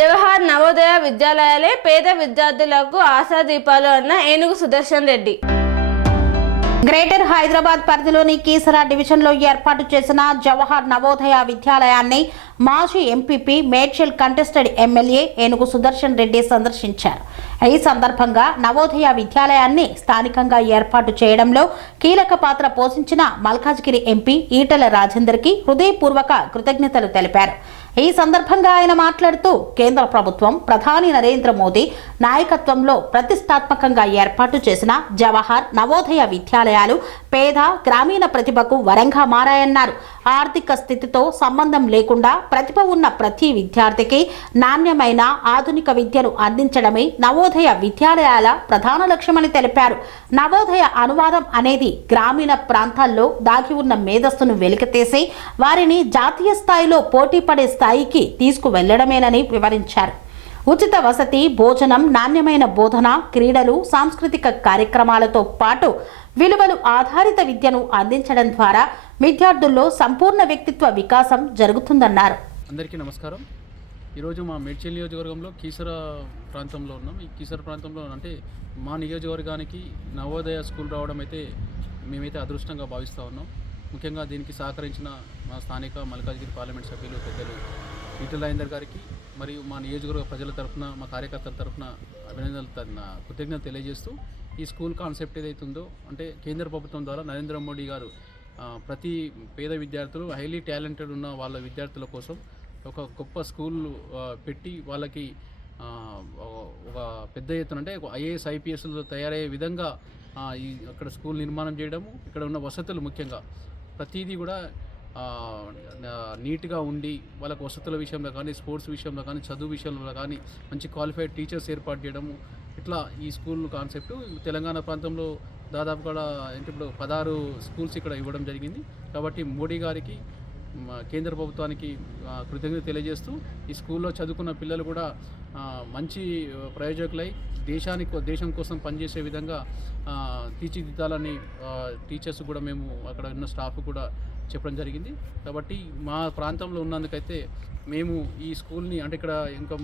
జవహర్ నవోదయ విద్యాలయాలే పేద విద్యార్థులకు ఆశాదీపాలు అన్న ఏనుగు సుదర్శన్ రెడ్డి. గ్రేటర్ హైదరాబాద్ పరిధిలోని కీసరా డివిజన్లో ఏర్పాటు చేసిన జవహర్ నవోదయ విద్యాలయాన్ని మాజీ ఎంపీపీ మేడ్చల్ కంటెస్టెడ్ ఎమ్మెల్యే ఏనుగు సుదర్శన్ రెడ్డి సందర్శించారు. ఈ సందర్భంగా నవోదయ విద్యాలయాన్ని స్థానికంగా ఏర్పాటు చేయడంలో కీలక పాత్ర పోషించిన మల్కాజ్గిరి ఎంపీ ఈటల రాజేందర్కి హృదయపూర్వక కృతజ్ఞతలు తెలిపారు. ఈ సందర్భంగా ఆయన మాట్లాడుతూ కేంద్ర ప్రభుత్వం ప్రధాని నరేంద్ర మోదీ నాయకత్వంలో ప్రతిష్టాత్మకంగా ఏర్పాటు చేసిన జవహర్ నవోదయ విద్యాలయాలు పేద గ్రామీణ ప్రతిభకు వరంగా మారాయన్నారు. ఆర్థిక స్థితితో సంబంధం లేకుండా ప్రతిభ ఉన్న ప్రతి విద్యార్థికి నాణ్యమైన ఆధునిక విద్యను అందించడమే నవోదయ విద్యాలయాల ప్రధాన లక్ష్యమని తెలిపారు. నవోదయ అనువాదం అనేది గ్రామీణ ప్రాంతాల్లో దాగి ఉన్న మేధస్సును వెలికితీసి వారిని జాతీయ స్థాయిలో పోటీ పడే స్థాయికి తీసుకువెళ్లడమేనని వివరించారు. ఉచిత వసతి, భోజనం, నాణ్యమైన బోధన, క్రీడలు, సాంస్కృతిక కార్యక్రమాలతో పాటు విలువలు ఆధారిత విద్యను అందించడం ద్వారా విద్యార్థుల్లో సంపూర్ణ వ్యక్తిత్వ వికాసం జరుగుతుందన్నారు. అందరికీ నమస్కారం. ఈరోజు మా మేడ్చల్ నియోజకవర్గంలో కీసర ప్రాంతంలో ఉన్నాం. ఈ కీసర ప్రాంతంలో అంటే మా నియోజకవర్గానికి నవోదయ స్కూల్ రావడం అయితే మేమైతే అదృష్టంగా భావిస్తూ ఉన్నాం. ముఖ్యంగా దీనికి సహకరించిన మా స్థానిక మల్కాజ్గిరి పార్లమెంట్ సభ్యులు పెద్దలు ఈటల రాజేందర్ గారికి మరియు మా నియోజకవర్గ ప్రజల తరఫున, మా కార్యకర్తల తరఫున కృతజ్ఞతలు తెలియజేస్తూ ఈ స్కూల్ కాన్సెప్ట్ ఏదైతుందో అంటే కేంద్ర ప్రభుత్వం ద్వారా నరేంద్ర మోడీ గారు ప్రతి పేద విద్యార్థులు, హైలీ టాలెంటెడ్ ఉన్న వాళ్ళ విద్యార్థుల కోసం ఒక గొప్ప స్కూల్ పెట్టి వాళ్ళకి ఒక పెద్ద ఎత్తున అంటే ఐఏఎస్ ఐపీఎస్లు తయారయ్యే విధంగా అక్కడ స్కూల్ నిర్మాణం చేయడము, ఇక్కడ ఉన్న వసతులు ముఖ్యంగా ప్రతిదీ కూడా నీట్గా ఉండి వాళ్ళకు వసతుల విషయంలో కానీ, స్పోర్ట్స్ విషయంలో కానీ, చదువు విషయంలో కానీ మంచి క్వాలిఫైడ్ టీచర్స్ ఏర్పాటు చేయడము, ఇట్లా ఈ స్కూల్ కాన్సెప్ట్ తెలంగాణ ప్రాంతంలో దాదాపు కూడా ఇప్పుడు 16 స్కూల్స్ ఇక్కడ ఇవ్వడం జరిగింది. కాబట్టి మోడీ గారికి, కేంద్ర ప్రభుత్వానికి కృతజ్ఞత తెలియజేస్తూ ఈ స్కూల్లో చదువుకున్న పిల్లలు కూడా మంచి ప్రయోజకులై దేశం కోసం పనిచేసే విధంగా తీర్చిదిద్దాలని టీచర్స్ కూడా మేము అక్కడ ఉన్న స్టాఫ్ కూడా చెప్పడం జరిగింది. కాబట్టి మా ప్రాంతంలో ఉన్నందుకైతే మేము ఈ స్కూల్ని అంటే ఇక్కడ ఇంకా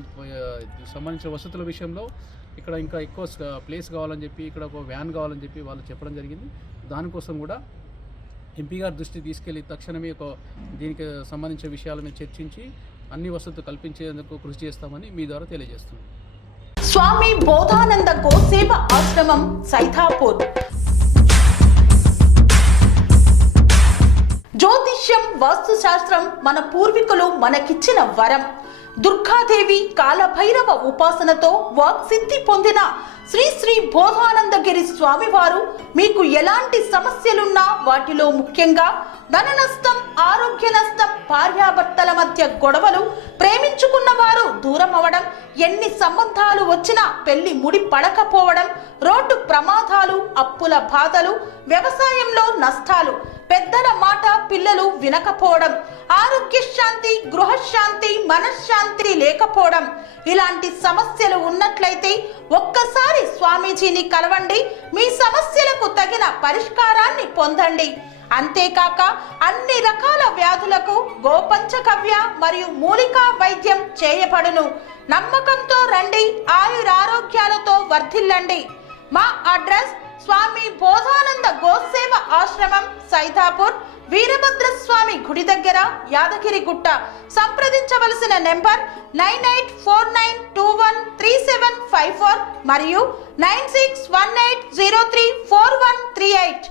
సంబంధించిన వసతుల విషయంలో ఇక్కడ ఇంకా ఎక్కువ ప్లేస్ కావాలని చెప్పి, ఇక్కడ ఒక వ్యాన్ కావాలని చెప్పి వాళ్ళు చెప్పడం జరిగింది. దానికోసం కూడా ఎంపీ గారి దృష్టికి తీసుకెళ్లి తక్షణమే దీనికి సంబంధించిన విషయాల మీద చర్చించి అన్ని వసతులు కల్పించేందుకు కృషి చేస్తామని మీ ద్వారా తెలియజేస్తున్నాం. స్వామి బోధానంద గోసేవ ఆశ్రమం సైథాపూర్. జ్యోతిష్యం, వాస్తుశాస్త్రం మన పూర్వీకులు మనకిచ్చిన వరం. దుర్గాదేవి, కాలభైరవ ఉపాసనతో వాక్సిద్ధి పొందిన శ్రీ శ్రీ బోధానందగిరి స్వామివారు మీకు ఎలాంటి సమస్యలున్నా, వాటిలో ముఖ్యంగా ధన నష్టం, ఆరోగ్య నష్టం, భార్యాభర్తల మధ్య గొడవలు, ప్రేమించుకున్న వారు దూరం అవడం, ఎన్ని సంబంధాలు వచ్చినా పెళ్లి ముడి పడకపోవడం, రోడ్డు ప్రమాదాలు, అప్పుల బాధలు, వ్యవసాయంలో నష్టాలు, పెద్దల మాట పిల్లలు వినకపోవడం, ఆరోగ్య శాంతి, గృహశాంతి, మనశ్శాంతి లేకపోవడం, ఇలాంటి సమస్యలు ఉన్నట్లయితే ఒక్కసారి స్వామీజీని కలవండి. మీ సమస్యలకు తగిన పరిష్కారాన్ని పొందండి. అంతేకాక అన్ని రకాల వ్యాధులకు గోపంచగవ్య మరియు మూలికా వైద్యం చేయబడును. నమ్మకంతో రండి, ఆయురారోగ్యాలతో వర్ధిల్లండి. మా అడ్రస్ స్వామి బోధానంద గోసేవ ఆశ్రమం, సైథాపూర్, వీరభద్రస్వామి గుడి దగ్గర, యాదగిరిగుట్ట. సంప్రదించవలసిన నెంబర్ 9849213754 మరియు 9618034138.